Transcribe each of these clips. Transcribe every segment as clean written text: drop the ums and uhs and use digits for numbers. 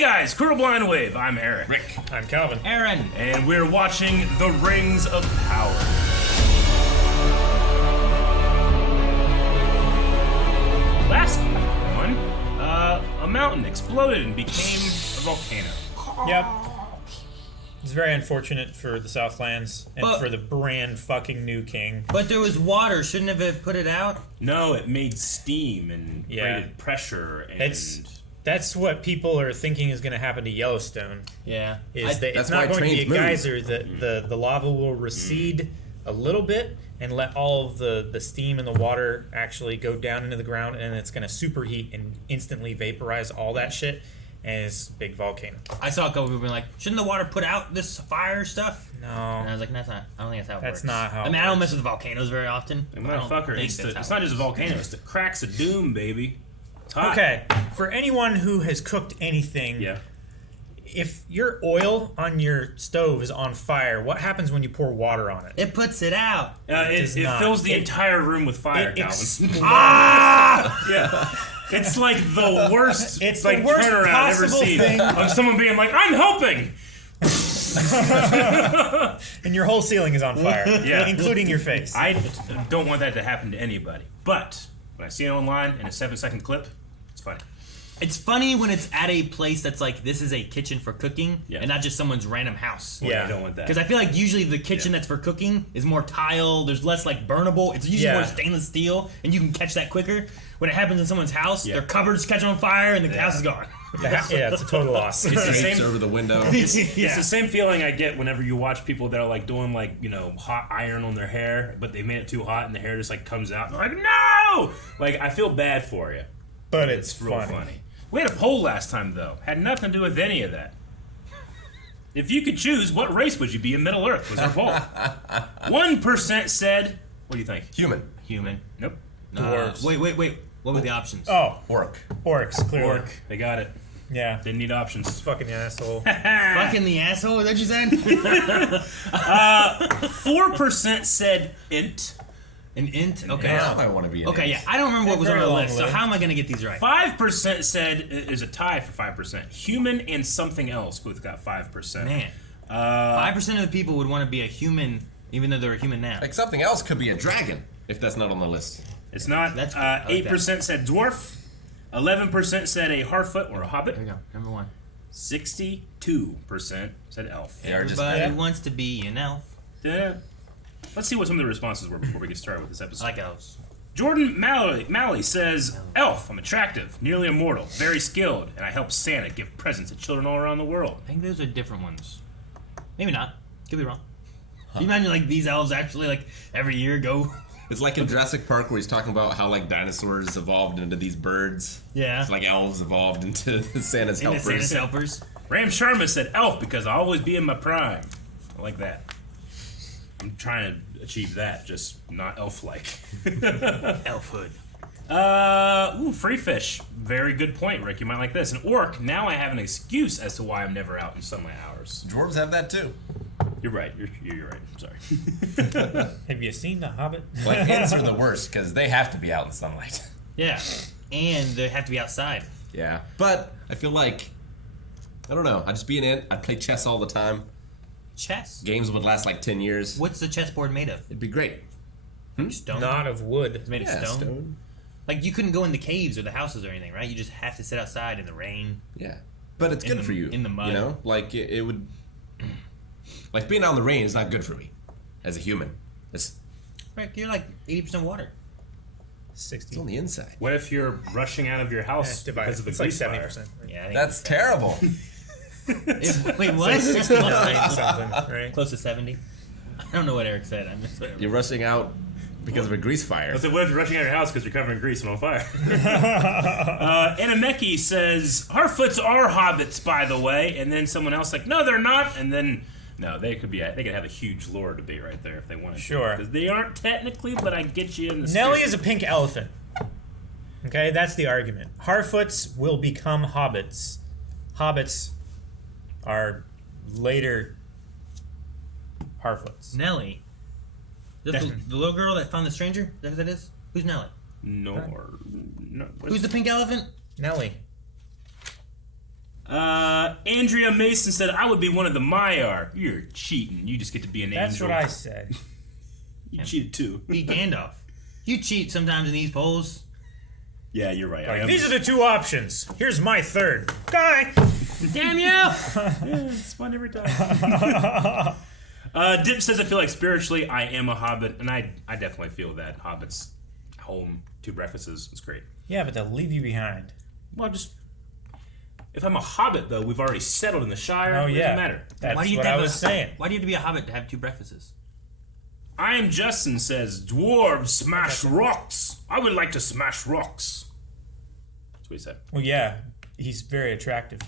Hey guys, Cruel Blind Wave. I'm Eric. Rick. I'm Calvin. Aaron. And we're watching The Rings of Power. Last one, a mountain exploded and became a volcano. Yep. It's very unfortunate for the Southlands and for the brand fucking new king. But there was water. Shouldn't have put it out? No, it made steam and created pressure. And That's what people are thinking is going to happen to Yellowstone. Yeah. It's not going to be a geyser. That the lava will recede a little bit and let all of the steam and the water actually go down into the ground, and it's going to superheat and instantly vaporize all that shit, and it's a big volcano. I saw a couple people being like, shouldn't the water put out this fire stuff? No. And I was like, that's not. I don't think that's how it works. That's not how it I don't mess with volcanoes very often. Motherfucker, it's not just a volcano, it's the cracks of doom, baby. It's hot. Okay, for anyone who has cooked anything, if your oil on your stove is on fire, what happens when you pour water on it? It puts it out. It fills the entire room with fire, Calvin. Yeah. It's like the worst It's like the worst turnaround I've ever possible seen thing. of someone being like, I'm helping! And your whole ceiling is on fire, Yeah. including your face. I don't want that to happen to anybody. But when I see it online in a 7-second clip, it's funny. It's funny when it's at a place that's like, this is a kitchen for cooking, and not just someone's random house. Yeah, I don't want that. Because I feel like usually the kitchen that's for cooking is more tile, there's less like burnable, it's usually more stainless steel, and you can catch that quicker. When it happens in someone's house, their cupboards catch on fire and the house is gone. It's a total loss. It's the same over the window. It's the same feeling I get whenever you watch people that are like doing like, hot iron on their hair, but they made it too hot and the hair just like comes out. And they're like, no! Like, I feel bad for you. But it's real funny. We had a poll last time, though. Had nothing to do with any of that. If you could choose, what race would you be in Middle Earth? Was our poll. 1% said, what do you think? Human. Nope. Dwarves. Wait. What were the options? Oh, Orcs, clearly. Orc. They got it. Yeah. Didn't need options. Fucking asshole. Fucking the asshole, is that what you said? 4% said int. An int? Okay. Yeah, I want to be an Okay, int. yeah. I don't remember what was on Very the long list, so list. how am I going to get these right? 5% said, there's a tie for 5%. Human and something else both got 5%. Man. 5% of the people would want to be a human, even though they're a human now. Like something else could be a dragon, if that's not on the list. It's not. That's good. I like 8% said dwarf. 11% said a Harfoot or a hobbit. There we go. Number one. 62% said elf. Everybody wants to be an elf. Yeah. Let's see what some of the responses were before we get started with this episode. I like elves. Jordan Malley says, elf, I'm attractive, nearly immortal, very skilled, and I help Santa give presents to children all around the world. I think those are different ones. Maybe not. Could be wrong. Can you imagine like these elves actually like every year go... It's like in Jurassic Park where he's talking about how like dinosaurs evolved into these birds. Yeah. It's like elves evolved into Santa's helpers. Santa's helpers. Ram Sharma said, elf, because I'll always be in my prime. I like that. I'm trying to achieve that, just not elf-like. Elfhood. Free fish. Very good point, Rick. You might like this. An orc, now I have an excuse as to why I'm never out in sunlight hours. Dwarves have that too. You're right. You're right. I'm sorry. Have you seen The Hobbit? Like, ants are the worst because they have to be out in sunlight. Yeah. And they have to be outside. Yeah. But I feel like, I don't know, I'd just be an ant. I'd play chess all the time. Chess? Games would last like 10 years. What's the chessboard made of? It'd be great. Stone? Not of wood. It's made of Yeah, stone? Like, you couldn't go in the caves or the houses or anything, right? You just have to sit outside in the rain. Yeah. But it's good for you. In the mud. You know? Like, it would... Like, being out in the rain is not good for me as a human. It's Rick, you're like 80% water. 60. on the inside. What if you're rushing out of your house because of the it's like grease fire? 70%. Yeah, I think That's terrible. Wait, what? Something, right? Close to 70. I don't know what Eric said. I missed whatever. You're rushing out because of a grease fire. I said, what if you're rushing out of your house because you're covered in grease and on fire? Anameki says, Harfoots are hobbits, by the way. And then someone else like, no, they're not. And then, no, they could have a huge lore debate right there if they wanted to. Sure. Because they aren't technically, but I get you in the Nelly spirit. is a pink elephant. Okay, that's the argument. Harfoots will become hobbits. Hobbits are later Harfoots. Nelly. The little girl that found the stranger? Is that who that is? Who's Nelly? No. Who's the pink elephant? Nelly. Andrea Mason said, I would be one of the Maiar. You're cheating. You just get to be an That's angel. what I said. You cheated too. Be Gandalf. You cheat sometimes in these polls. Yeah, you're right. Like, these are the two options. Here's my third. Guy. Damn you! It's fun every time. Dip says, I feel like spiritually I am a hobbit, and I definitely feel that. Hobbits, home, 2 breakfasts, it's great. Yeah, but they'll leave you behind. Well, just... If I'm a hobbit, though, we've already settled in the Shire. Oh, It yeah. doesn't matter. That's Why do you what have I was saying. Why do you have to be a hobbit to have 2 breakfasts? I am Justin says, dwarves smash rocks. I would like to smash rocks. That's what he said. Well, yeah, he's very attractive.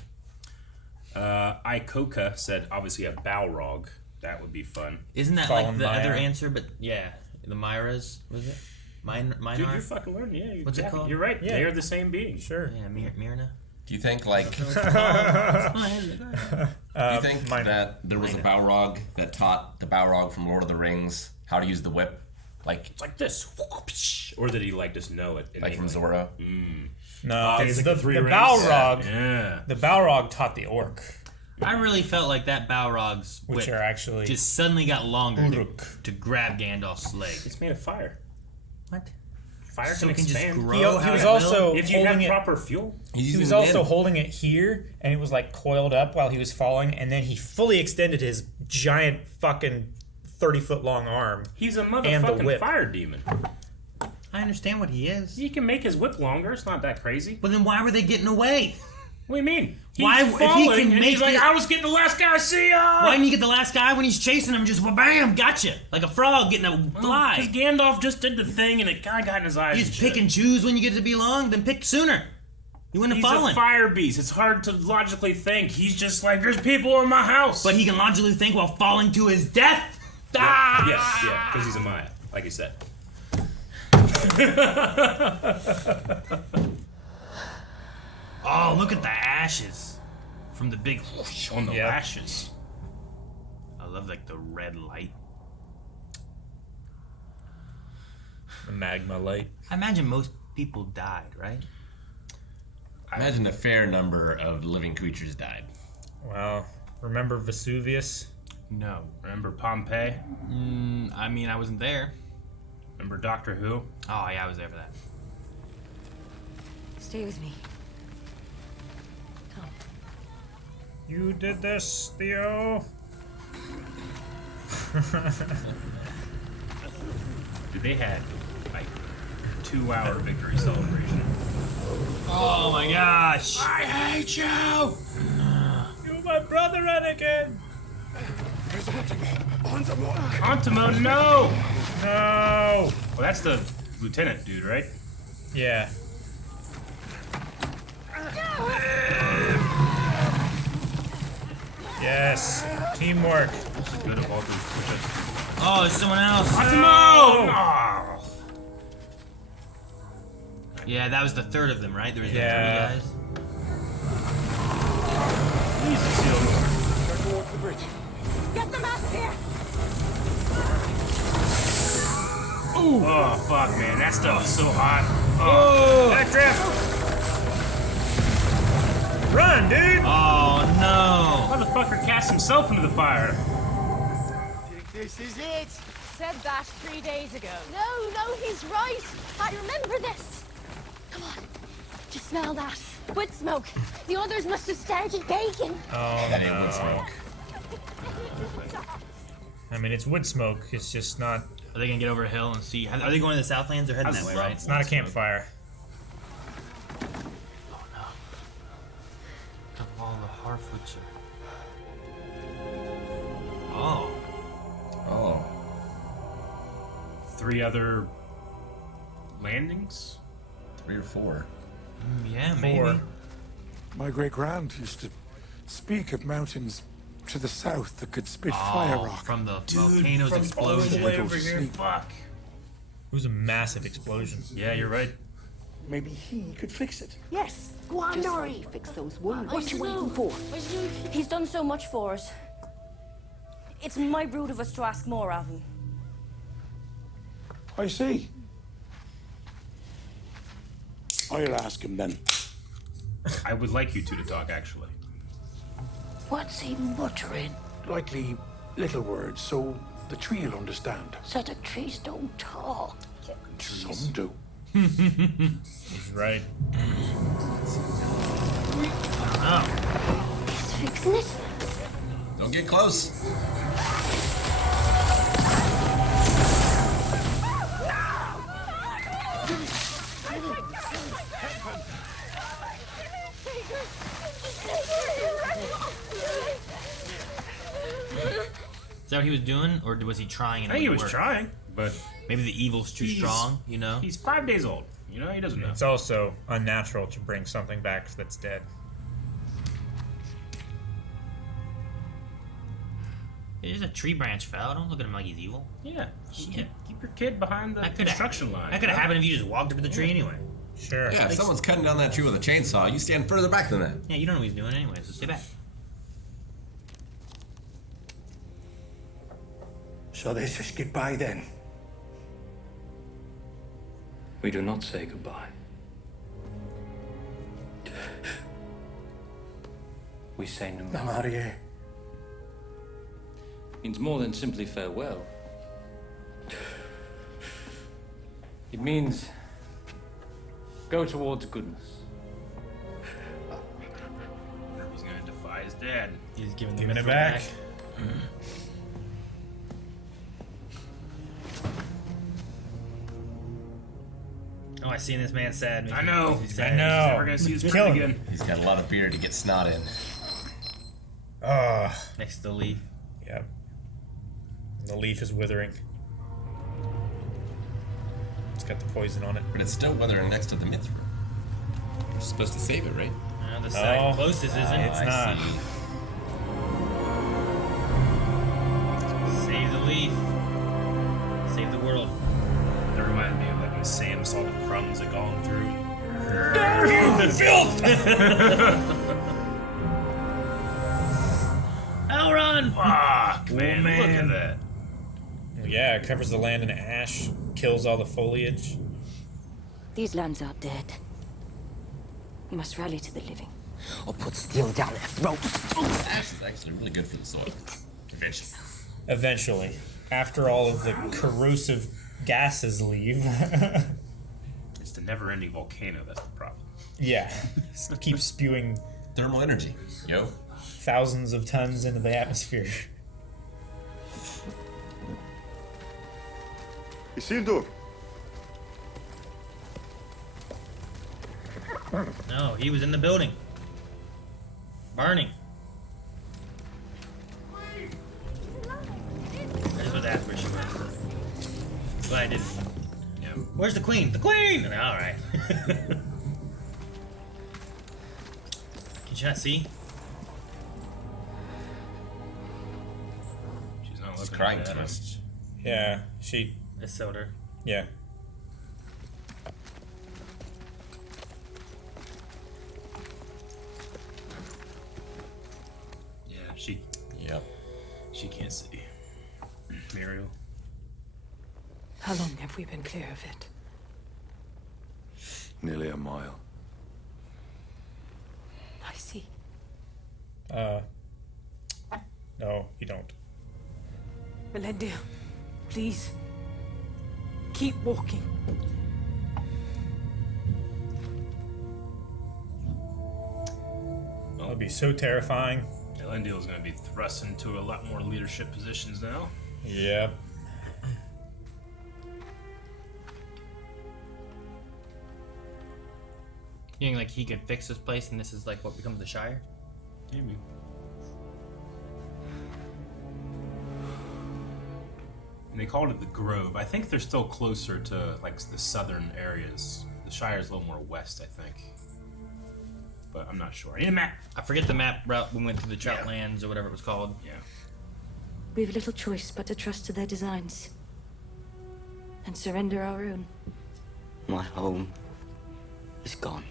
Ikoka said, obviously a Balrog. That would be fun. Isn't that Fallen like the Maya. other answer? But yeah, the Myras, was it? Minar? Dude, you're fucking learning. Yeah, What's it exactly. called? You're right. Yeah. They are the same being. Sure. Yeah, Myrna. Do you think like Do you think Minor. that there was a Balrog that taught the Balrog from Lord of the Rings how to use the whip? Like It's like this. Or did he just know it? like from Zorro? No, Okay, it's like the the 3 rings. Balrog. Yeah. The Balrog taught the orc, I really felt like that Balrog's which whip are actually just suddenly got longer Uruk. to grab Gandalf's leg. It's made of fire. What? Fire So can it can just expand. grow. He how was it also will? If you have holding it. proper fuel. He was also holding it here, and it was like coiled up while he was falling, and then he fully extended his giant fucking 30-foot long arm. He's a And the motherfucking whip. fire demon. I understand what he is. He can make his whip longer. It's not that crazy. But then why were they getting away? What do you mean? He's Why- if he falling, can and make he's like, it- I was getting the last guy. See ya! Why didn't you get the last guy when he's chasing him? Just bam, gotcha, like a frog getting a fly. Because Gandalf just did the thing, and it kind of got in his eyes. You and just shit. pick and choose when you get to be long, then pick sooner. You wouldn't have He's fallen. a fire beast. It's hard to logically think. He's just like, there's people in my house. But he can logically think while falling to his death. Yes, because he's a Maya, like you said. Oh, look at the ashes from the big whoosh on the Yep. Lashes. I love like the red light. The magma light. I imagine most people died, right? I imagine a fair number of living creatures died. Well, remember Vesuvius? No. Remember Pompeii? I mean, I wasn't there. Remember Doctor Who? Oh yeah, I was there for that. Stay with me. Come. You did this, Theo. Dude, they had like 2-hour victory celebration. Oh my gosh! I hate you! You're my brother, Anakin. Antimo, no! No. Well, that's the lieutenant dude, right? Yeah. Yes. Teamwork. Good of all those push-ups. Oh, there's someone else. Antimo! Oh. Yeah, that was the third of them, right? There was Yeah. the 3 guys. Easy, Seal. Get them out of here! Ooh. Oh, fuck, man. That stuff is so hot. Oh. Backdraft. Run, dude. Oh no! Motherfucker cast himself into the fire. This is it! Said that 3 days ago. No, he's right! I remember this! Come on, just smell that. Wood smoke. The others must have started baking. Oh, That ain't wood smoke. I mean, it's wood smoke. It's just not. Are they gonna get over a hill and see? Are they going to the Southlands? They're heading that way, right? It's not a campfire. All the Harfoots are. Oh. Oh. 3 other landings? 3 or 4. Yeah, 4. maybe. My great grand used to speak of mountains to the south that could spit fire Oh, rock. from the volcano's explosion. over here. Fuck. It was a massive explosion. Yeah, you're right. Maybe he could fix it. Yes. Go on, Nori. Fix those wounds. What you waiting for? He's done so much for us. It's my brood of us to ask more of him. I see. I'll ask him then. I would like you two to talk, actually. What's he muttering? Likely little words, so the tree will understand. So the trees don't talk. Some do. He's right. He's fixing it. Don't get close. Is that what he was doing, or was he trying? And I think he it was work? trying, but Maybe the evil's too strong. You know. he's 5 days old. You know, he doesn't know. It's also unnatural to bring something back that's dead. There's a tree branch fell. Don't look at him like he's evil. Yeah. Shit. Keep your kid behind the That could construction line. That could have happened if you just walked up to the tree anyway. Sure. Yeah, if someone's cutting down that tree with a chainsaw, you stand further back than that. Yeah, you don't know what he's doing anyway, so stay back. So this is goodbye then. We do not say goodbye. We say no more. Marietta. Means more than simply farewell. It means go towards goodness. He's gonna defy his dad. He's giving it back. Oh, I seen this man sad. I know. He's I sad. know. He's never gonna see his Kill friend him. again. He's got a lot of beer to get snot in. Next to the leaf. Yep. The leaf is withering. It's got the poison on it. But it's still withering next to the mithril. You're supposed to save it, right? The side Oh. closest isn't. It's not. Save the leaf. Save the world. That reminded me of like when Sam saw the crumbs that gone through. Elrond! Fuck, man, look at that. Yeah, it covers the land in ash, kills all the foliage. These lands are dead. We must rally to the living. Or put steel down their throats. Ash is actually really good for the soil. Eventually. Eventually, after all of the corrosive gases leave. It's the never-ending volcano that's the problem. Yeah, keep spewing Thermal energy. Yo. thousands of tons into the atmosphere. Isildur! No, he was in the building. Burning. I just was asked where she was. Glad I didn't. Yeah. Where's the queen? The queen! Alright. Can she not see? She's not She's looking crying at too us. much. Yeah, she. Isildur. Yeah. Yeah, Yep. she can't see. Muriel. How long have we been clear of it? Nearly a mile. I see. No, you don't. Elendil, please. Keep walking. That would be so terrifying. Elendil's going to be thrust into a lot more leadership positions now. Yep. You think like he could fix this place and this is like what becomes the Shire? Maybe. And they called it the Grove. I think they're still closer to like the southern areas. The Shire's a little more west, I think. But I'm not sure. I need a map. I forget the map route we went through the Troutlands or whatever it was called. Yeah. We've little choice but to trust to their designs. And surrender our own. My home is gone.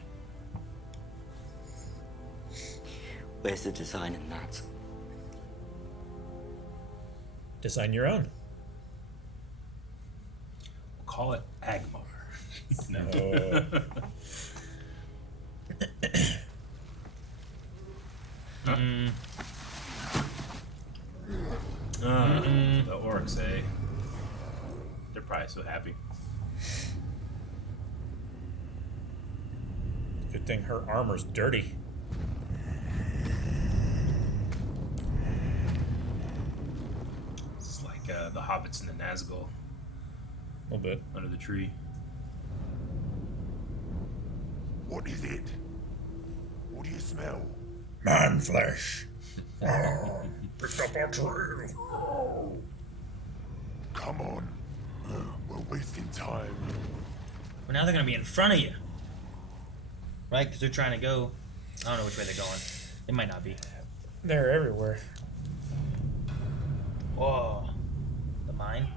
Where's the design in that? Design your own. We'll call it Agmar. No. orcs, eh? They're probably so happy. Good thing her armor's dirty. It's like the hobbits in the Nazgul. A little bit. Under the tree. What is it? What do you smell? Man flesh. Picked up our trail. Come on. We're wasting time. Well, now they're gonna be in front of you. Right? Because they're trying to go. I don't know which way they're going. It might not be. They're everywhere. Whoa. The mine?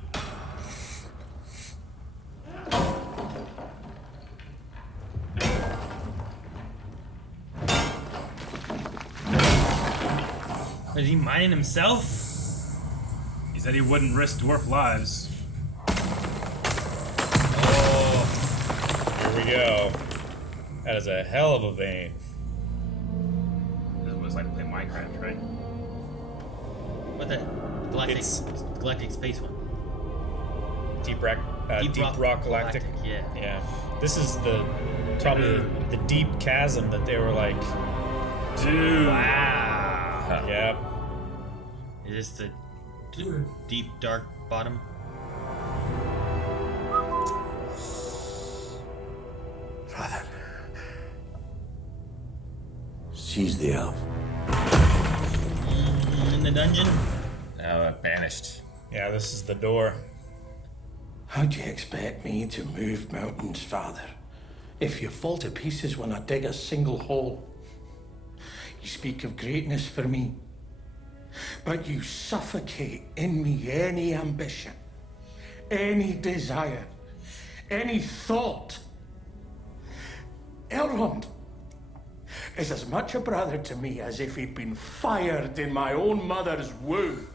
Is he mining himself? He said he wouldn't risk dwarf lives. Oh. Here we go. That is a hell of a vein. This was like playing Minecraft, right? What the? Galactic Space one. Deep Rock Galactic. Yeah. Yeah. This is probably the deep chasm that they were like. Dude. Wow. Yep. Is this the deep dark bottom? Father. Seize the elf. In the dungeon? Banished. Yeah, this is the door. How do you expect me to move mountains, Father, if you fall to pieces when I dig a single hole? You speak of greatness for me, but you suffocate in me any ambition, any desire, any thought. Elrond is as much a brother to me as if he'd been fired in my own mother's womb.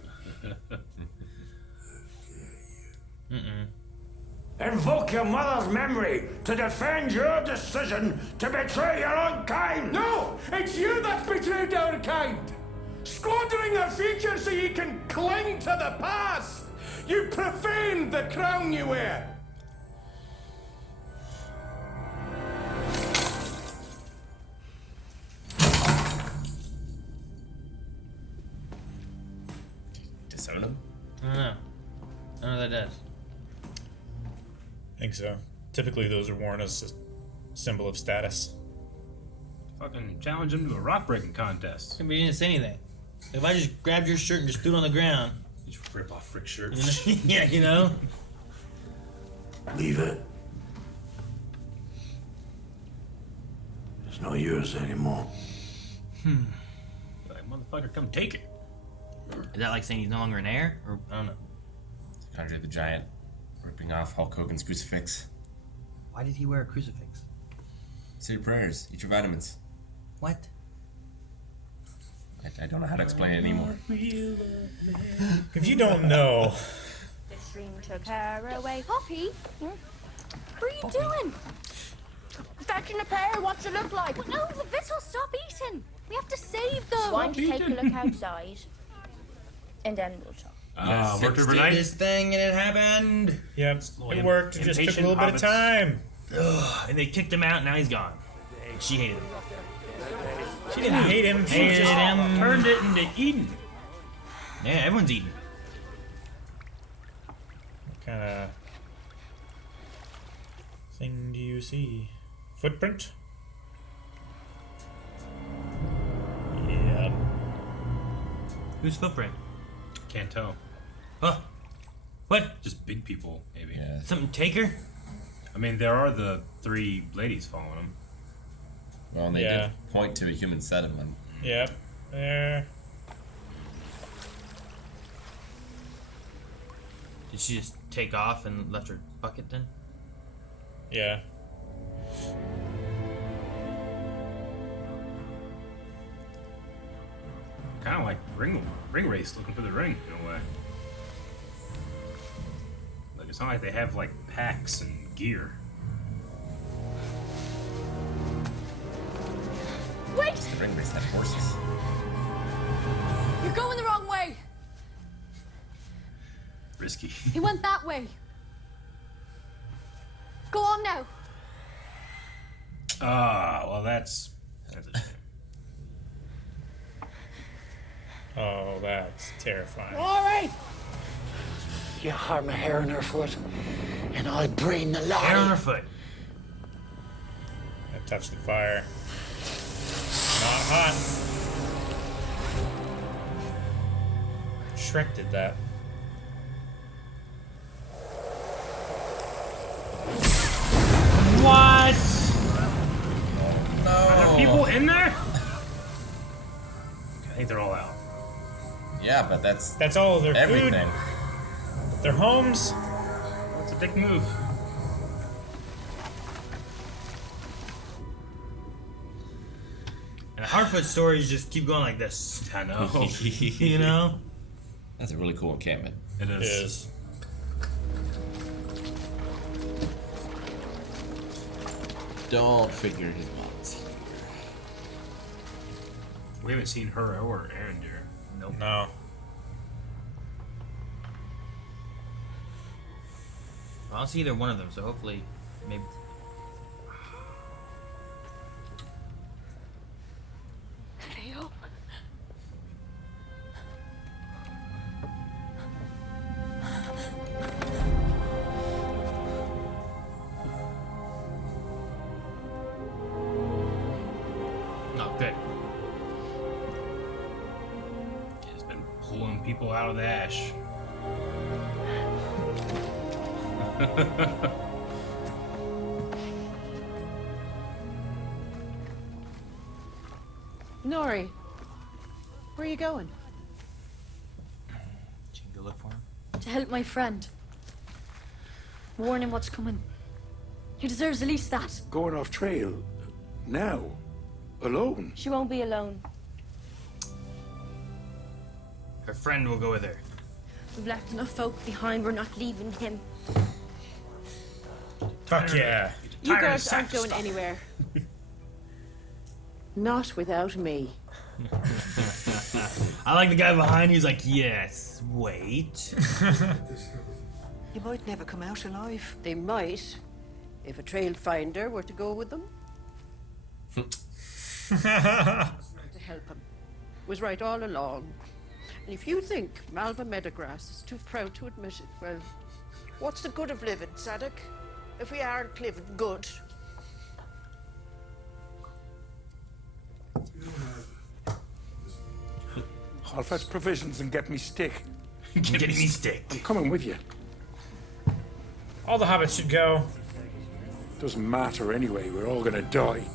Invoke your mother's memory to defend your decision to betray your own kind! No! It's you that's betrayed our kind! Squandering our future so you can cling to the past! You profaned the crown you wear! Disown him? I don't know. I don't know what that does. I think so. Typically, those are worn as a symbol of status. Fucking challenge him to a rock breaking contest. He didn't say anything. If I just grabbed your shirt and just threw it on the ground. You just rip off Frick's shirt. Yeah, you know? Leave it. It's not yours anymore. Like, motherfucker, come take it. Is that like saying he's no longer an heir? Or I don't know. Andre the Giant ripping off Hulk Hogan's crucifix. Why did he wear a crucifix? Say your prayers. Eat your vitamins. What? I don't know how to explain it anymore. If you don't know, The stream took her away. Poppy? What are you doing? Fetching a pair, what's it look like? No, the Vit'll stop eating. We have to save them. Why don't you take a look outside? And then we'll talk. Worked Did overnight. this thing and it happened. yep, it worked. It just took a little bit of Impatient time. Ugh, and they kicked him out. And now he's gone. She hated him. She didn't hate him. She Hated just him. Turned it into Eden. Yeah, everyone's eating. What kind of thing do you see? Footprint? Yep. Whose footprint? Can't tell. Huh? What? Just big people, maybe. Yeah. Something take her? I mean, there are the 3 ladies following him. Well, and they Yeah. did point to a human settlement. Yep. There. Did she just take off and left her bucket then? Yeah. Kind of like ring race, looking for the ring in a way. Like it's not like they have like packs and gear. Wait! The ring race had horses. You're going the wrong way. risky. He went that way. Go on now. Ah, well, that's a shame. Oh, that's terrifying. All right. You harm a hair on her foot, and I'll brain the lie. Hair on her foot. I touched the fire. Not hot. Shrek did that. What? Are there people in there? I think they're all out. Yeah, but that's all of their everything. food, their homes. That's a dick move. And the Harfoot stories just keep going like this. I know. You know? That's a really cool encampment. It is. It is. Don't figure his mom's here. We haven't seen her or Aaron here. Nope. No. I don't see either one of them, so hopefully, maybe. Theo. Oh, good. He's been pulling people out of the ash. Nori, where are you going? She can go look for him. To help my friend. Warn him what's coming. He deserves at least that. Going off trail? Now? Alone? She won't be alone. Her friend will go with her. We've left enough folk behind. We're not leaving him. Fuck yeah. You guys aren't going anywhere. Not without me. I like the guy behind. He's like, yes, wait. You might never come out alive. They might, if a trail finder were to go with them. To help him. Was right all along. And if you think Malva Meadowgrass is too proud to admit it, well, what's the good of living, Sadok? If we aren't living good. I'll fetch provisions and get me stick. Get me stick. I'm coming with you. All the hobbits should go. Doesn't matter anyway, we're all gonna die.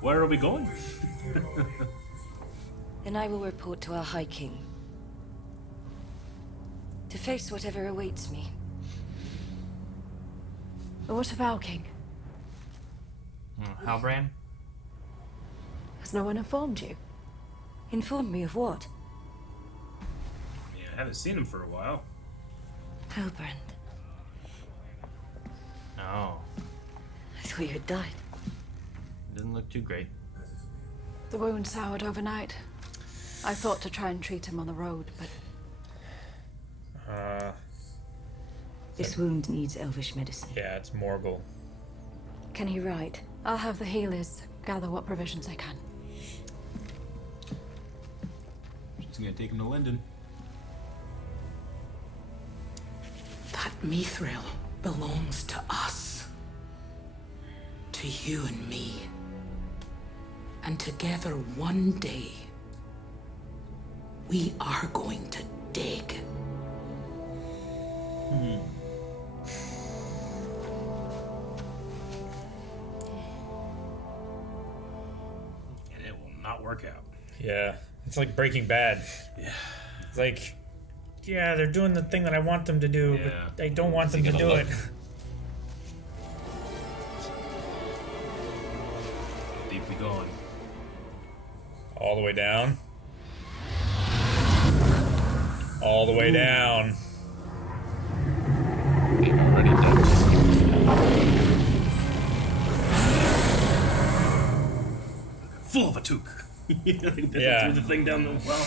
Where are we going? Then I will report to our High King. To face whatever awaits me. But what of our king? Halbrand? Has no one informed you? Informed me of what? Yeah, I haven't seen him for a while. Halbrand. Oh. I thought you had died. Doesn't look too great. The wound soured overnight. I thought to try and treat him on the road, but this wound needs elvish medicine. Yeah, it's Morgul. can he write? I'll have the healers gather what provisions I can. She's gonna take him to Linden. That mithril belongs to us. To you and me. And together one day, we are going to dig. And it will not work out. Yeah, it's like Breaking Bad. Yeah. It's like, yeah, they're doing the thing that I want them to do, Yeah. but I don't want them to do it. Deep we going. All the way down. All the way down. Already done. Full of a toque. Yeah. Threw the thing down the well.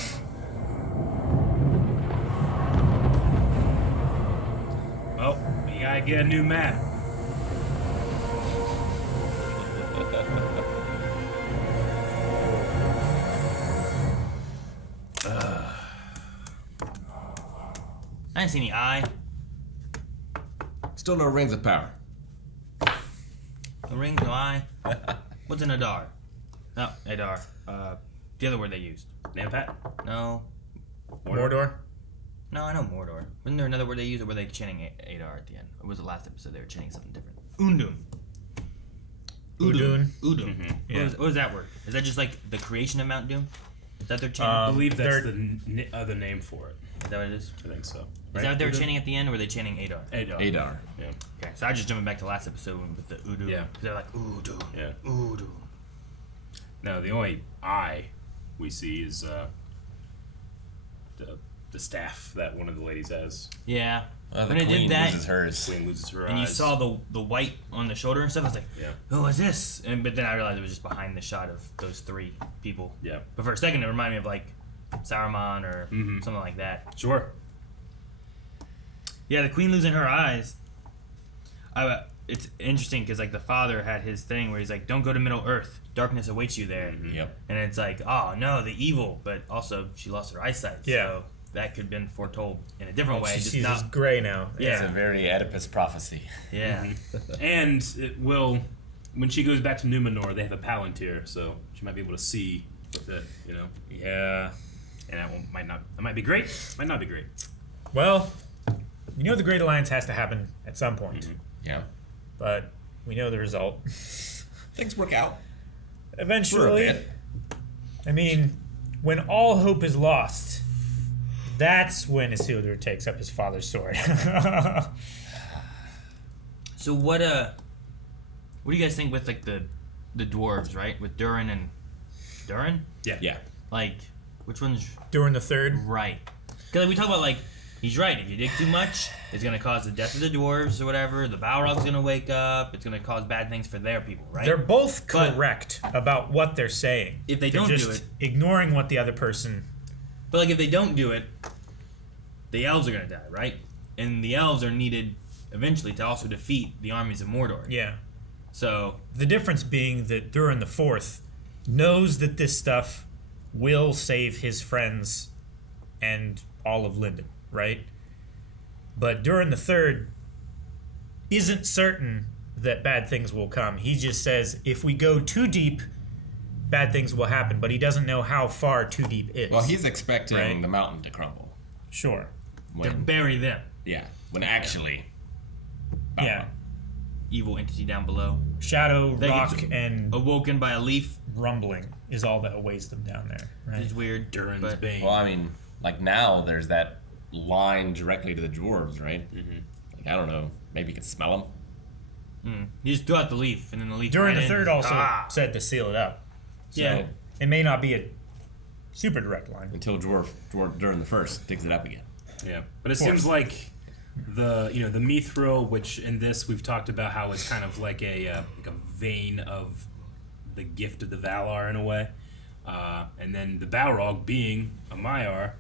gotta get a new map. I didn't see any eye. Still no rings of power. No ring, no eye. What's an Adar? No, Adar. The other word they used. Nampat? No. Mordor? No, I know Mordor. Wasn't there another word they used, or were they chanting Adar at the end? Or was it last episode they were chanting something different? Undun. Udun. Udun. Mm-hmm. Yeah. What was that word? Is that just like the creation of Mount Doom? Is that their chanting? I believe that's the other name for it. Is that what it is? I think so. Is that what they were chanting at the end, or were they chanting Adar? Adar. Yeah. Okay, so I just jumping back to last episode with the Udu. Yeah. They're like, Udu. Yeah. Udu. No, the only eye we see is the staff that one of the ladies has. Yeah. The When it queen did that, loses hers. Queen loses her and you eyes. saw the white on the shoulder and stuff, I was like, Yeah. who is this? But then I realized it was just behind the shot of those three people. Yeah. But for a second, it reminded me of like Saruman or Mm-hmm. something like that. Sure. Yeah, the queen losing her eyes. It's interesting because like the father had his thing where he's like, "Don't go to Middle Earth. Darkness awaits you there." Mm-hmm. Yep. And it's like, oh no, the evil, but also she lost her eyesight. Yeah. So that could have been foretold in a different way. She just sees not. as gray now. Yeah. It's a very Oedipus prophecy. Yeah. And it will, when she goes back to Numenor, they have a Palantir, so she might be able to see with it, you know. Yeah. And that might be great. Might not be great. Well, you know the Great Alliance has to happen at some point, Yeah. but we know the result. Things work out. Eventually, For a bit. I mean, when all hope is lost, that's when Isildur takes up his father's sword. So what do you guys think with like the dwarves, right? With Durin and Durin? Yeah. Yeah. Like which one's During the third, right? Because we talk about like he's right. If you dig too much, it's gonna cause the death of the dwarves or whatever. The Balrog's gonna wake up. It's gonna cause bad things for their people, right? they're both But- correct about what they're saying. If they They're don't do just it- ignoring what the other person. But like if they don't do it, the elves are gonna die, right? And the elves are needed eventually to also defeat the armies of Mordor. Yeah. So The difference being that Durin the Fourth knows that this stuff will save his friends and all of Lindon, right? But Durin the Third isn't certain that bad things will come. He just says if we go too deep, bad things will happen. But he doesn't know how far too deep is. Well, he's expecting Right. the mountain to crumble. sure. to When, bury them, yeah. When actually. Yeah. evil entity down below, Shadow, They rock, get and awoken by a leaf. rumbling is all that awaits them down there. Right? It's weird. Durin's but Bane. Well, I mean, like now there's that line directly to the dwarves, right? Mm-hmm. Like, I don't know. Maybe you can smell them. You just throw out the leaf, and then the leaf. Durin right the in. Third also Ah. said to seal it up. So Yeah. it may not be a super direct line. Until Durin the First digs it up again. Yeah, but it Fourth. seems like the mithril, which in this we've talked about how it's kind of like a vein of the gift of the Valar in a way, and then the Balrog being a Maiar,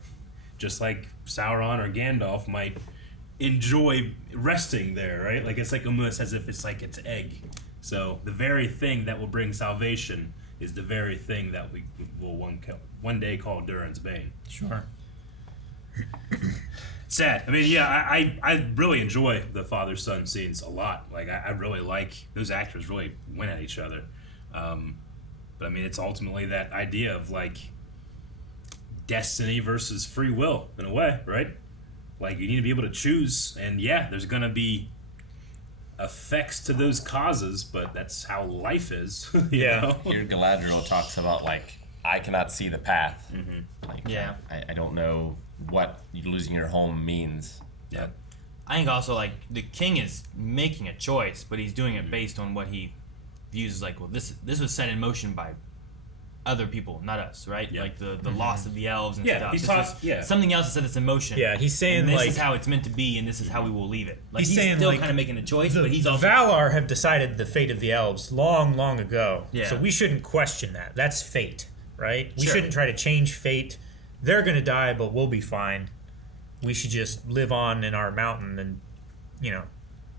just like Sauron or Gandalf might enjoy resting there, right? Like it's like almost as if it's like its egg. So the very thing that will bring salvation is the very thing that we will one day call Durin's Bane. Sure. Sad. I mean, yeah, I really enjoy the father-son scenes a lot. Like, I really like those actors really win at each other. But I mean, it's ultimately that idea of like destiny versus free will in a way, right? Like, you need to be able to choose, and yeah, there's gonna be effects to those causes, but that's how life is. you know? Here Galadriel talks about like, I cannot see the path. Like, Yeah. I don't know what losing your home means. Yeah. I think also like the king is making a choice, but he's doing it based on what he views as like, well, this was set in motion by other people, not us, right? Yeah. Like the loss of the elves and Yeah, stuff. he's This talk- was yeah. something else that set this in motion. Yeah, he's saying and this like is how it's meant to be, and this is how we will leave it. Like He's he's, saying, still like, kind of making a choice, the but he's also Valar have decided the fate of the elves long, long ago. Yeah. So we shouldn't question that. That's fate, right? We Sure. shouldn't try to change fate. They're gonna die, but we'll be fine. We should just live on in our mountain and,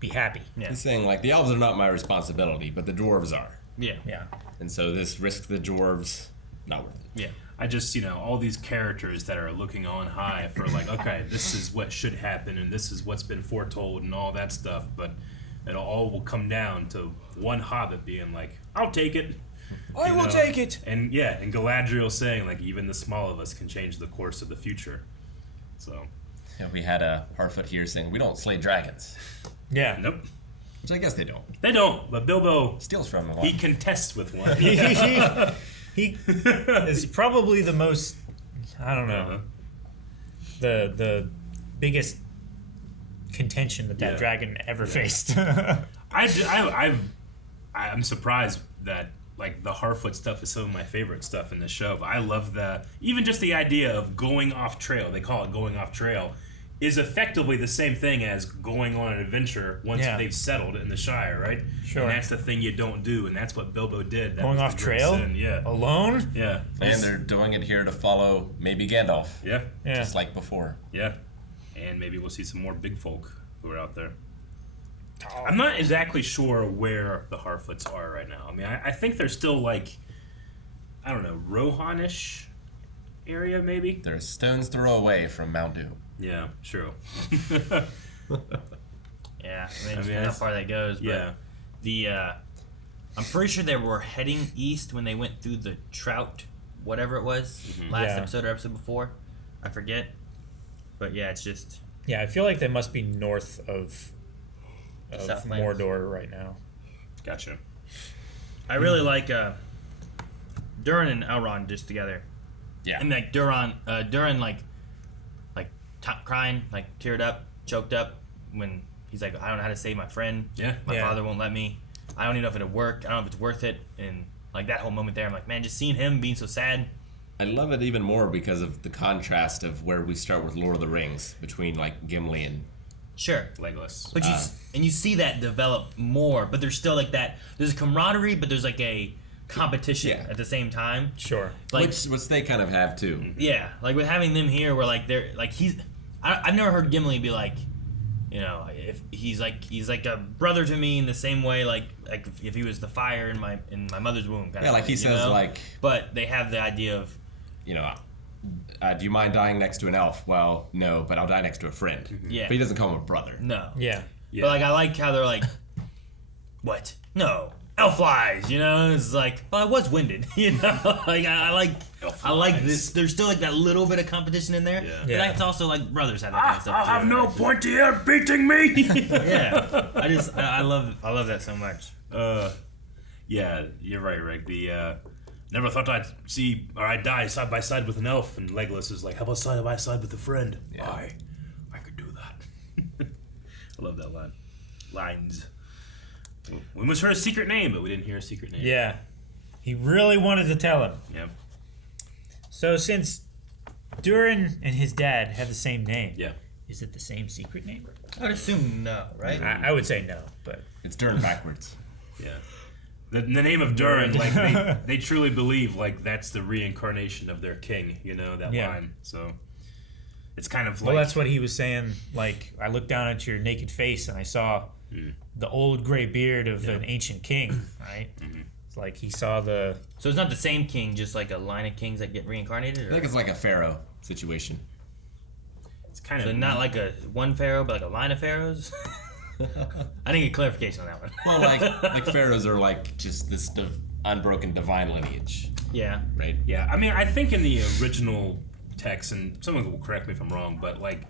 be happy. Yeah. He's saying, like, the elves are not my responsibility, but the dwarves are. Yeah. Yeah. And so this risk the dwarves, not worth it. Yeah. I just, all these characters that are looking on high for like, okay, this is what should happen and this is what's been foretold and all that stuff, but it all will come down to one hobbit being like, I'll take it. I will take it. And yeah, and Galadriel saying like, even the small of us can change the course of the future. So. Yeah, we had a Harfoot here saying, we don't slay dragons. Yeah. Nope. Which I guess they don't. They don't, but Bilbo steals from them. He contests with one. He is probably the most, I don't know, the biggest contention that dragon ever faced. I'm surprised that like the Harfoot stuff is some of my favorite stuff in the show. But I love even just the idea of going off trail. They call it going off trail. Is effectively the same thing as going on an adventure once they've settled in the Shire, right? Sure. And that's the thing you don't do, and that's what Bilbo did. That Going off trail? Alone? Yeah. And they're doing it here to follow maybe Gandalf. Yeah. Just like before. Yeah. And maybe we'll see some more big folk who are out there. I'm not exactly sure where the Harfoots are right now. I mean, I think they're still like, I don't know, Rohan-ish area maybe? They're a stone's throw away from Mount Doom. Yeah, true. Yeah, I mean how far that goes. But I'm pretty sure they were heading east when they went through the Trout, whatever it was, last episode or episode before. I forget. But yeah, it's just... Yeah, I feel like they must be north of Mordor right now. Gotcha. I really like Durin and Elrond just together. Yeah. And like Durin crying, like teared up, choked up when he's like, I don't know how to save my friend. Yeah. My father won't let me. I don't even know if it'll work. I don't know if it's worth it. And like that whole moment there, I'm like, man, just seeing him being so sad. I love it even more because of the contrast of where we start with Lord of the Rings between like Gimli and Legolas. But you see that develop more, but there's still like that. There's a camaraderie, but there's like a competition at the same time. Sure. Like, which they kind of have too. Yeah, like with having them here, where like they're like I've never heard Gimli be like, if he's like a brother to me in the same way, like if he was the fire in my mother's womb. Kind of like he says, like. But they have the idea of, do you mind dying next to an elf? Well, no, but I'll die next to a friend. Yeah. But he doesn't call him a brother. No. Yeah. But like I like how they're like, what? No. Elf flies, it's like, well, I was winded, like I like this. There's still like that little bit of competition in there. But it's also like brothers have that kind of stuff. I'll have no pointy ear beating me. Yeah, I love that so much. Yeah, you're right, Rick. Never thought I'd see or I'd die side by side with an elf, and Legolas is like, how about side by side with a friend? Yeah. I could do that. I love that line. Lines. We almost heard a secret name, but we didn't hear a secret name. Yeah. He really wanted to tell him. Yep. So since Durin and his dad have the same name, is it the same secret name? I would assume no, right? I would say no, but... It's Durin backwards. Yeah. The name of Durin, like, they truly believe, like, that's the reincarnation of their king, that line. So... It's kind of like... Well, that's what he was saying. Like, I looked down at your naked face and I saw the old gray beard of an ancient king, right? It's like he saw the... So it's not the same king, just like a line of kings that get reincarnated? Or? I think it's like a pharaoh situation. It's kind of... not like a one pharaoh, but like a line of pharaohs? I didn't get clarification on that one. Well, like pharaohs are like just this unbroken divine lineage. Yeah. Right? Yeah, I mean, I think in the original text, and someone will correct me if I'm wrong, but like...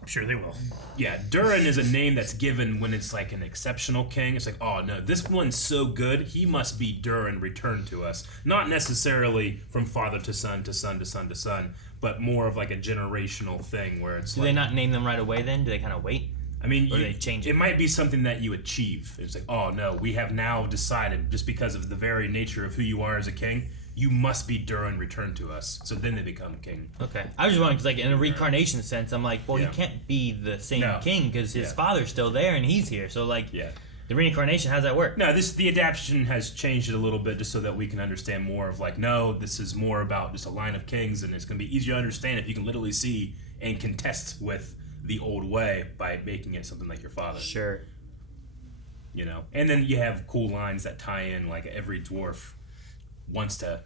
I'm sure they will. Yeah, Durin is a name that's given when it's like an exceptional king. It's like, oh no, this one's so good, he must be Durin returned to us. Not necessarily from father to son to son to son to son, but more of like a generational thing where it's Do they not name them right away then? Do they kind of wait? I mean, or they change it? It might be something that you achieve. It's like, oh no, we have now decided, just because of the very nature of who you are as a king, you must be Durin returned to us. So then they become king. Okay. I was just wondering, because like in a reincarnation sense, I'm like, well, he can't be the same king because his father's still there and he's here. So like, the reincarnation, how does that work? No, the adaptation has changed it a little bit just so that we can understand more of like, no, this is more about just a line of kings, and it's going to be easier to understand if you can literally see and contest with the old way by making it something like your father. Sure. you know. And then you have cool lines that tie in, like every dwarf wants to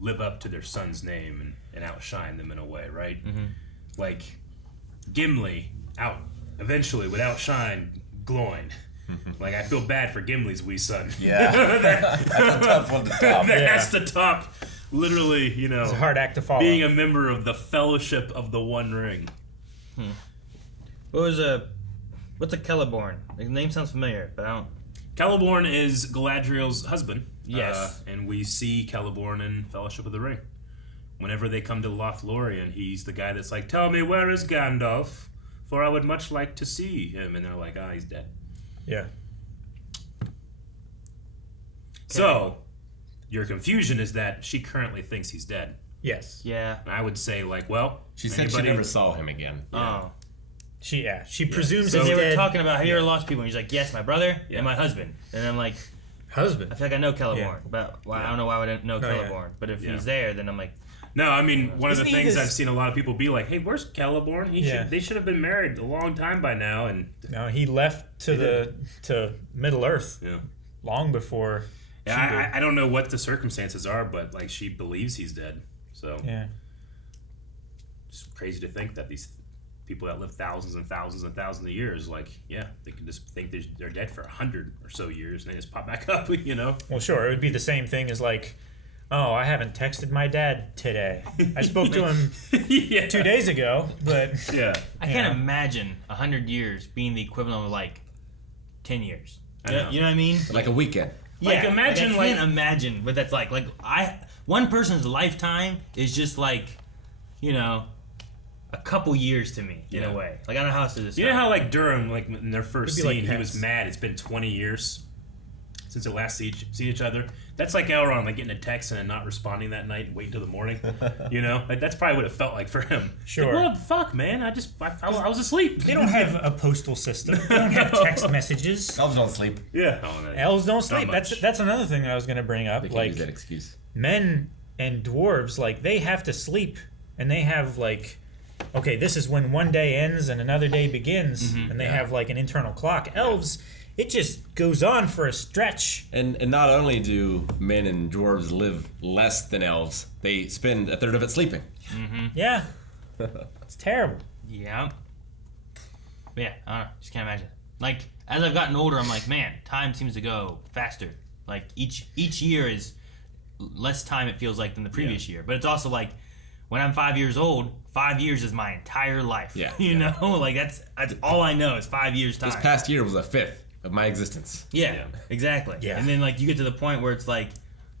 live up to their son's name and outshine them in a way, right? Mm-hmm. Like Gimli eventually would outshine Gloin. Like, I feel bad for Gimli's wee son. Yeah. That's a tough one to top. That has to top, literally, you know. It's a hard act to follow. Being a member of the Fellowship of the One Ring. What's a Celeborn? The name sounds familiar, but I don't. Celeborn is Galadriel's husband. Yes. And we see Celeborn in Fellowship of the Ring. Whenever they come to Lothlorien, he's the guy that's like, tell me, where is Gandalf? For I would much like to see him. And they're like, he's dead. Yeah. So, your confusion is that she currently thinks he's dead. Yes. Yeah. And I would say, like, well... She said she never saw him again. Yeah. Oh. She presumes so he's they dead. were talking about, have you ever lost people? And he's like, yes, my brother and my husband. And I'm like... Husband? I feel like I know Celeborn, but I don't know why I would know Celeborn. But if he's there, then I'm like... No, I mean, one of the things this... I've seen a lot of people be like, hey, where's Celeborn? They should have been married a long time by now. And no, he left to Middle Earth long before. Yeah, I don't know what the circumstances are, but like she believes he's dead. So yeah, it's crazy to think that these people that live thousands and thousands and thousands of years, like, they can just think they're dead for 100 or so years and they just pop back up, you know? Well, sure, it would be the same thing as like, oh, I haven't texted my dad today. I spoke to him 2 days ago, but I can't imagine 100 years being the equivalent of like 10 years. You know what I mean? Like a weekend. Yeah, like imagine, I can't imagine what that's like. Like one person's lifetime is just like, you know, a couple years to me in a way. Like I don't know how else to describe. You know how like Durin, like in their first scene, like he was mad. It's been 20 years since they last seen each other. That's like Elrond, like getting a text and then not responding that night and waiting till the morning. You know, like that's probably what it felt like for him. Sure. Like, what the fuck, man? I was asleep. They don't have a postal system. They don't have text messages. Elves don't sleep. Yeah. Elves don't sleep. That's another thing that I was going to bring up. They can like use that excuse. Men and dwarves, like they have to sleep, and they have like, okay, this is when one day ends and another day begins, and they have like an internal clock. Elves, it just goes on for a stretch. And not only do men and dwarves live less than elves, they spend a third of it sleeping. Yeah. It's terrible. Yeah. But yeah, I don't know. Just can't imagine. Like, as I've gotten older, I'm like, man, time seems to go faster. Like, each year is less time, it feels like, than the previous year. But it's also like, when I'm 5 years old, 5 years is my entire life. Yeah. You know? Like, that's all I know is 5 years time. This past year was a fifth of my existence. Yeah, exactly. Yeah. And then, like, you get to the point where it's like,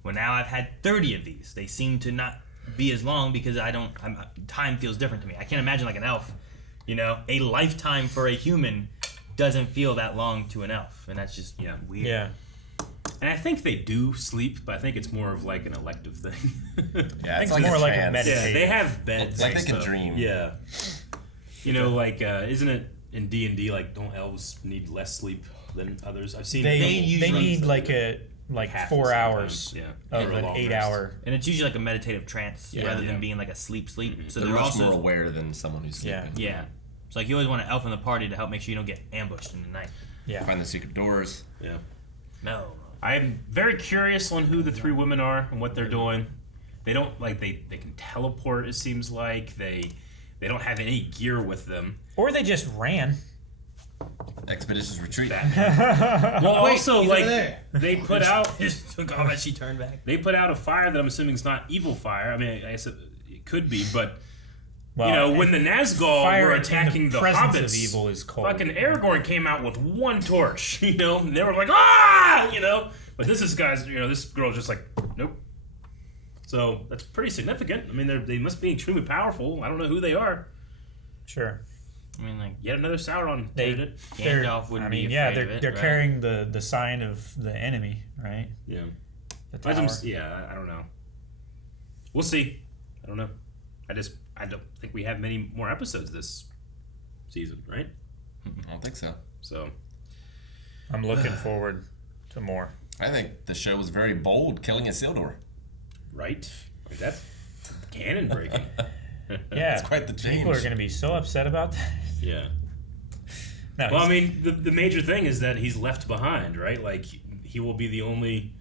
well, now I've had 30 of these. They seem to not be as long because time feels different to me. I can't imagine, like, an elf. You know? A lifetime for a human doesn't feel that long to an elf. And that's just weird. Yeah. And I think they do sleep, but I think it's more of like an elective thing. Yeah, it's more like a trance. meditation. Yeah, they have beds. Like and they can stuff. dream. Yeah. You know, like, isn't it in D&D, like, don't elves need less sleep than others? I've seen They usually need like half 4 the hours time. of Or a an long 8 rest. hour. And it's usually like a meditative trance rather than being like a sleep. So They're they're much also more aware than someone who's sleeping. Yeah. It's like you always want an elf in the party to help make sure you don't get ambushed in the night. Yeah. Find the secret doors. Yeah. No. I'm very curious on who the three women are and what they're doing. They don't, like, they can teleport, it seems like. They don't have any gear with them. Or they just ran. Expeditious retreat. Well, also, like, they put out... Just took off as she turned back. They put out a fire that I'm assuming is not evil fire. I mean, I guess it could be, but... Well, you know, when the Nazgûl were attacking the presence hobbits, of evil is cold. fucking Aragorn came out with one torch, you know, and they were like, ah, you know. But this girl's just like, nope. So that's pretty significant. I mean, they must be extremely powerful. I don't know who they are. Sure. I mean, like, Yet another Sauron. Gandalf wouldn't be afraid of it, they're right? carrying the sign of the enemy, right? Yeah. The tower. I don't know. We'll see. I don't know. I don't think we have many more episodes this season, right? I don't think so. So I'm looking forward to more. I think the show was very bold, killing Isildur. Right? Like, that's canon breaking. Yeah. It's quite the change. People are going to be so upset about that. Yeah. No, well, I mean, the major thing is that he's left behind, right? Like, he will be the only,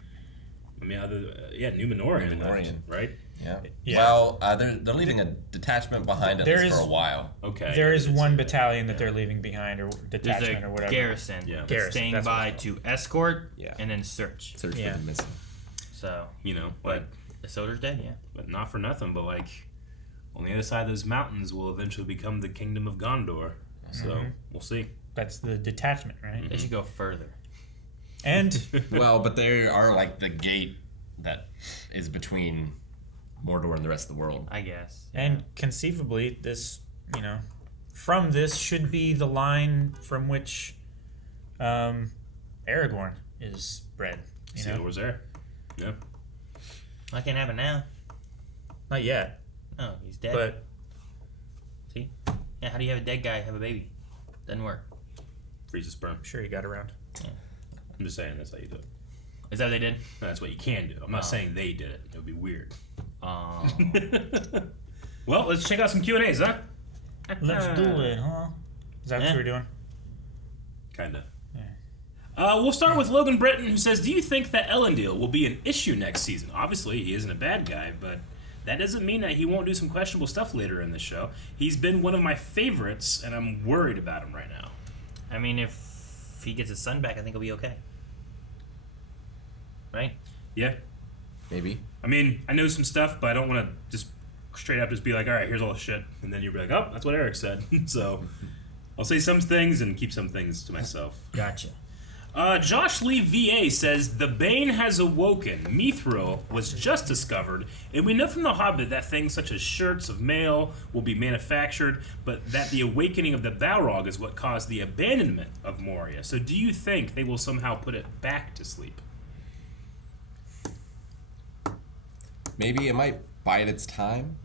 Numenorian left, right? Yeah. Yeah. Well, they're leaving a detachment behind at least for a while. Okay. There is one battalion that they're leaving behind, or There's detachment, a or whatever. garrison. Yeah. That's staying that's what by it's to escort Yeah. and then search. Search Yeah. for the missing. So, But Isildur's dead, yeah. but not for nothing, but like, on the other side of those mountains will eventually become the kingdom of Gondor. So, we'll see. That's the detachment, right? They should go further. And Well, but they are like the gate that is between Mordor and the rest of the world. I guess. and conceivably, this, from this should be the line from which Aragorn is bred. Isildur was there. Yeah. That can't happen now. Not yet, Oh, he's dead. but See? Yeah, how do you have a dead guy have a baby? Doesn't work. Freeze the sperm. I'm sure he got around. I'm just saying that's how you do it. Is that what they did? That's what you can do. I'm not saying they did it. It would be weird. Well, let's check out some Q&As, huh? Let's do it, huh? Is that what Yeah. we're doing? Kinda. We'll start with Logan Britton, who says, do you think that Elendil will be an issue next season? Obviously, he isn't a bad guy, but that doesn't mean that he won't do some questionable stuff later in the show. He's been one of my favorites, and I'm worried about him right now. I mean, if he gets his son back, I think he'll be okay. Right? Yeah. Maybe. I mean, I know some stuff, but I don't want to just straight up just be like, all right, here's all the shit. And then you'll be like, oh, that's what Eric said. So I'll say some things and keep some things to myself. Gotcha. Josh Lee VA says, the Bane has awoken. Mithril was just discovered, and we know from The Hobbit that things such as shirts of mail will be manufactured, but that the awakening of the Balrog is what caused the abandonment of Moria. So do you think they will somehow put it back to sleep? Maybe it might bide its time,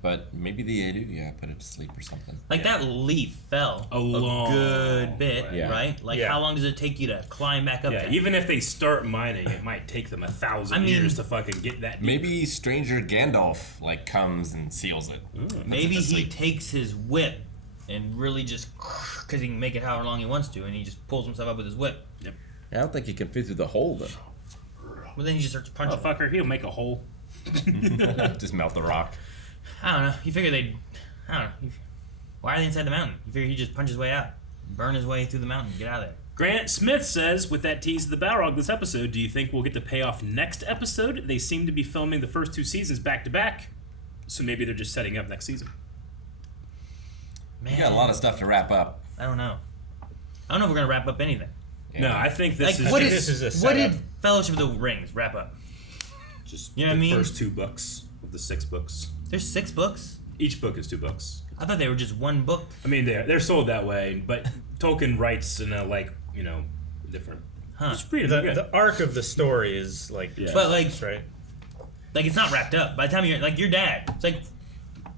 but maybe they do, put it to sleep or something. Like that leaf fell A long good bit, way. Yeah. right? Like how long does it take you to climb back up Yeah, there? even if they start mining, it might take them 1,000 years to fucking get that deep. Maybe Stranger Gandalf comes and seals it. Maybe he takes his whip and really just, because he can make it however long he wants to, and he just pulls himself up with his whip. Yep. I don't think he can fit through the hole though. Well, then he just starts punching. Motherfucker, he'll make a hole. Just melt the rock. I don't know. You figure I don't know. Why are they inside the mountain? You figure he'd just punch his way out, burn his way through the mountain, get out of there. Grant Smith says, with that tease of the Balrog this episode, do you think we'll get the payoff next episode? They seem to be filming the first 2 seasons back to back, so maybe they're just setting up next season. Man, You got a lot of stuff to wrap up. I don't know. I don't know if we're gonna wrap up anything. No, I think this is what just, this is a what setup. did Fellowship of the Rings wrap up? just You know what the I mean? first 2 books of the 6 books. There's 6 books. Each book is 2 books. I thought they were just one book. I mean, they're sold that way, but Tolkien writes in a, different... Huh. Just read it. The arc of the story is Yeah. But right? like it's not wrapped up. By the time you're like your dad, it's like,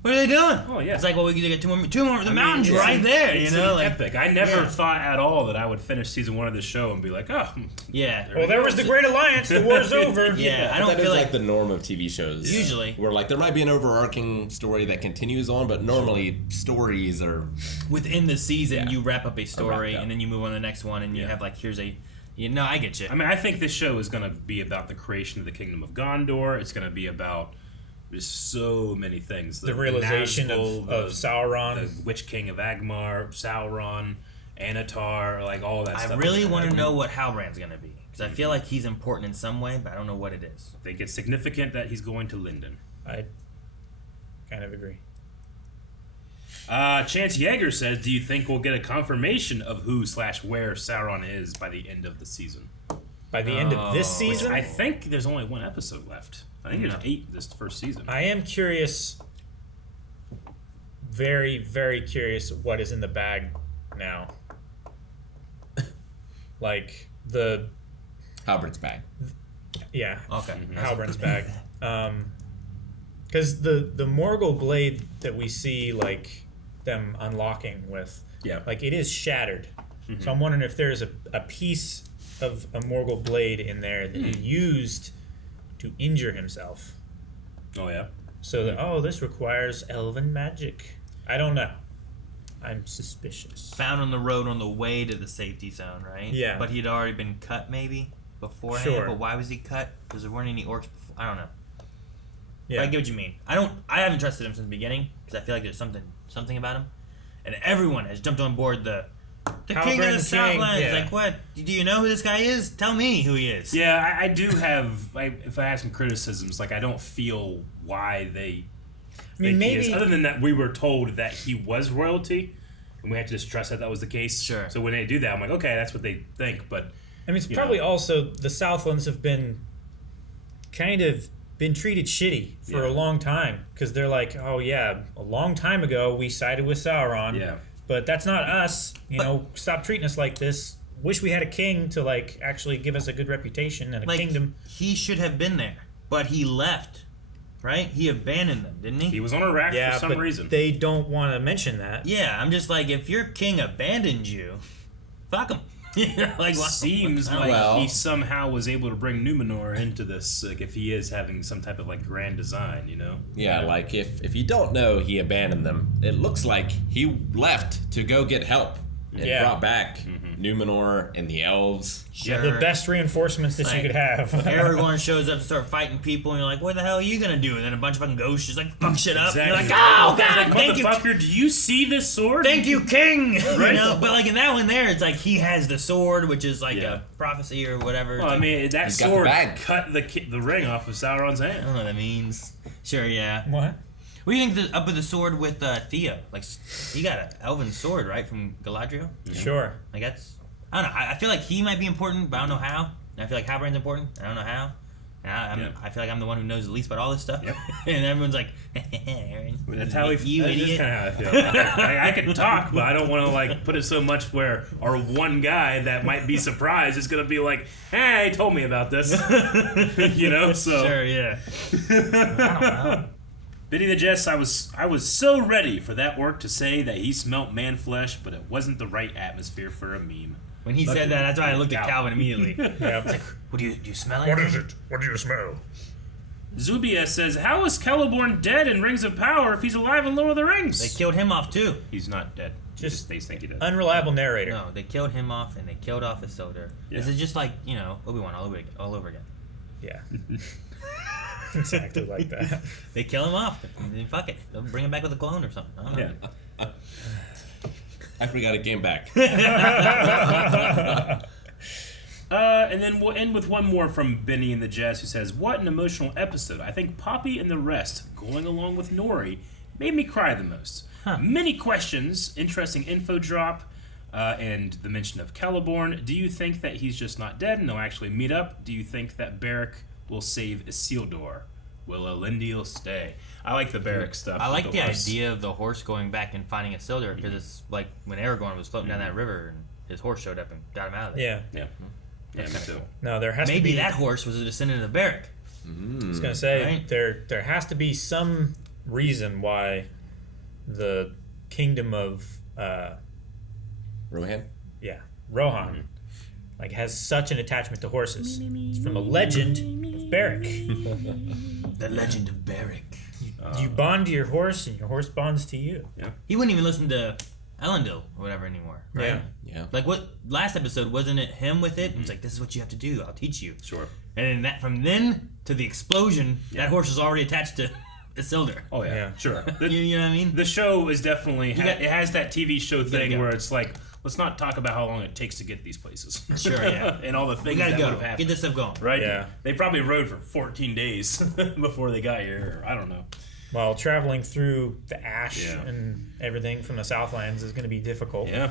what are they doing? Oh, yeah. It's like, well, we get two more. The mountain's it's right there, It's you know. an Like, epic. I never Yeah. thought at all that I would finish season 1 of this show and be like, oh, yeah. Well, there was the Great Alliance. The war's over. Yeah, I don't That is feel like like the norm of TV shows. Usually. Where there might be an overarching story that continues on, but normally stories are within the season Yeah. you wrap up a story wrapped up. and then you move on to the next one and you have like here's a. I get you. I mean, I think this show is going to be about the creation of the Kingdom of Gondor. It's going to be about just so many things. The realization Nazgul, of Sauron. the Witch King of Agmar, Sauron, Anatar, like all that stuff. I really want to know what Halbrand's going to be because I feel like he's important in some way, but I don't know what it is. I think it's significant that he's going to Lindon. I kind of agree. Chance Yeager says, do you think we'll get a confirmation of who/where Sauron is by the end of the season? By the end of this Which season? I think there's only 1 episode left. I think there's 8 this first season. I am curious, very, very curious what is in the bag now. Like the... Halbert's bag. Yeah. Okay. Halbrand's bag. Because the Morgul blade that we see, like, them unlocking with, like, it is shattered. Mm-hmm. So I'm wondering if there's a piece of a Morgul blade in there that he used to injure himself. Oh, yeah? So that, this requires elven magic. I don't know. I'm suspicious. Found on the road on the way to the safety zone, right? Yeah. But he'd already been cut maybe beforehand. Sure. But why was he cut? Because there weren't any orcs before. I don't know. Yeah. But I get what you mean. I haven't trusted him since the beginning because I feel like there's something about him, and everyone has jumped on board the king of the Southlands. Yeah. Like, what? Do you know who this guy is? Tell me who he is. Yeah, I do have. If I have some criticisms, like I don't feel why they. I mean, think he maybe is. Other than that, we were told that he was royalty, and we had to just trust that was the case. Sure. So when they do that, I'm like, okay, that's what they think. But I mean, it's probably also the Southlands have been kind of been treated shitty for a long time because they're like, oh yeah, a long time ago we sided with Sauron. Yeah. But that's not us. You know, stop treating us like this. Wish we had a king to like actually give us a good reputation and a kingdom. He should have been there, but he left. Right? He abandoned them, didn't he? He was on a raft for some but reason. They don't want to mention that. Yeah, I'm just like, if your king abandoned you, fuck him. Like, seems like he somehow was able to bring Numenor into this. Like, if he is having some type of like grand design, you know? Yeah, like if you don't know he abandoned them, it looks like he left to go get help and brought back Numenor and the elves. Yeah, the best reinforcements that you could have. Aragorn shows up to start fighting people, and you're like, what the hell are you gonna do? And then a bunch of fucking ghosts just like fuck shit up. Exactly. And you're like, oh god, like, thank you, motherfucker, do you see this sword? thank you, king. Right? You know, but like in that one there, it's like he has the sword, which is like a prophecy or whatever. Well, I mean, that He's got the sword bag. cut the ring off of Sauron's I hand. don't know what that means. Sure, yeah. What? What do you think up with the sword with Theo? Like, he got an elven sword, right, from Galadriel? Sure. Like, that's... I don't know. I feel like he might be important, but I don't know how. And I feel like Halbrand's important, and I don't know how. And I feel like I'm the one who knows the least about all this stuff. Yep. And everyone's like, Aaron, That's how you that's idiot. just kind of how I feel. I can talk, but I don't want to like put it so much where our one guy that might be surprised is gonna be like, "Hey, he told me about this," you know. So Sure, yeah. I don't know. Biddy the Jess, I was so ready for that orc to say that he smelt man flesh, but it wasn't the right atmosphere for a meme. When he said that, that's why I looked at Calvin immediately. Yeah. Like, what do you smell it? What is it? What do you smell? Zubia says, "How is Celeborn dead in Rings of Power if he's alive in Lord of the Rings?" They killed him off too. He's not dead. Just they think he did. Unreliable narrator. No, they killed him off, and they killed off Isildur. Yeah. This is just like, you know, Obi-Wan all over again. Yeah. Exactly like that. They kill him off. And then fuck it. They'll bring him back with a clone or something. I don't know. Yeah. I forgot it came back. And then we'll end with one more from Benny and the Jazz, who says, "What an emotional episode. I think Poppy and the rest, going along with Nori, made me cry the most. Many questions, interesting info drop, and the mention of Celeborn. Do you think that he's just not dead and they'll actually meet up? Do you think that Beric will save Isildur? Will Elendil stay?" I like the Beric stuff. I like with the horse. idea of the horse going back and finding Isildur, because it's like when Aragorn was floating down that river and his horse showed up and got him out of there. Yeah. Yeah, me too. No, there has to Maybe be. that horse was a descendant of Beric. I was gonna say Right? there has to be some reason why the kingdom of Rohan? Rohan like has such an attachment to horses. It's from a legend of Beric. The legend of Beric. You bond to your horse, and your horse bonds to you. He wouldn't even listen to Elendil or whatever anymore, right? Yeah. Like what last episode, wasn't it him with it? It's like, this is what you have to do. I'll teach you. Sure. And then that from then to the explosion, that horse was already attached to Isildur. Oh yeah, sure. You know what I mean? The show is definitely got- it has that TV show gotta thing go. where it's like, let's not talk about how long it takes to get these places. Sure, yeah. And all the We things gotta that go. would have happened. Get this stuff going. Right? Yeah. They probably rode for 14 days before they got here. Or I don't know. While traveling through the ash Yeah. and everything from the Southlands is going to be difficult. Yeah.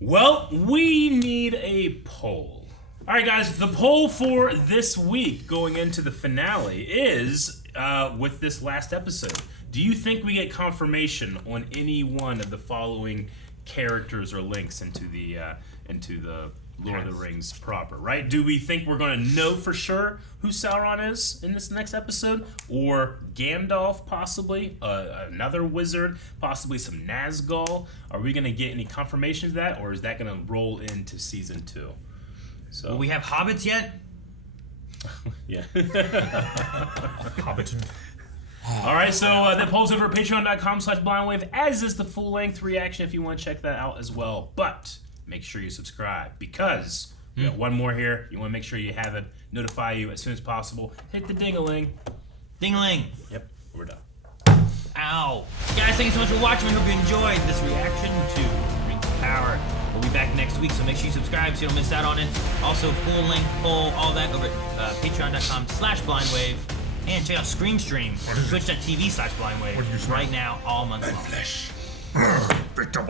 Well, we need a poll. All right, guys. The poll for this week, going into the finale, is with this last episode. Do you think we get confirmation on any one of the following characters or links into the Lord of the Rings proper? Right? Do we think we're going to know for sure who Sauron is in this next episode, or Gandalf possibly, another wizard, possibly some Nazgul? Are we going to get any confirmation of that, or is that going to roll into season 2? So Will we have hobbits yet? yeah. Hobbiton. All right, so that polls over at patreon.com/blindwave, as is the full-length reaction if you want to check that out as well. But make sure you subscribe because we got one more here. You want to make sure you have it notify you as soon as possible. Hit the ding-a-ling. Ding-a-ling. Yep, we're done. Ow. Guys, thank you so much for watching. We hope you enjoyed this reaction to Rings of Power. We'll be back next week, so make sure you subscribe so you don't miss out on it. Also, full-length poll, all that over at patreon.com/blindwave. And check out Stream, twitch.tv/blindwave. Right now, all month long. Victor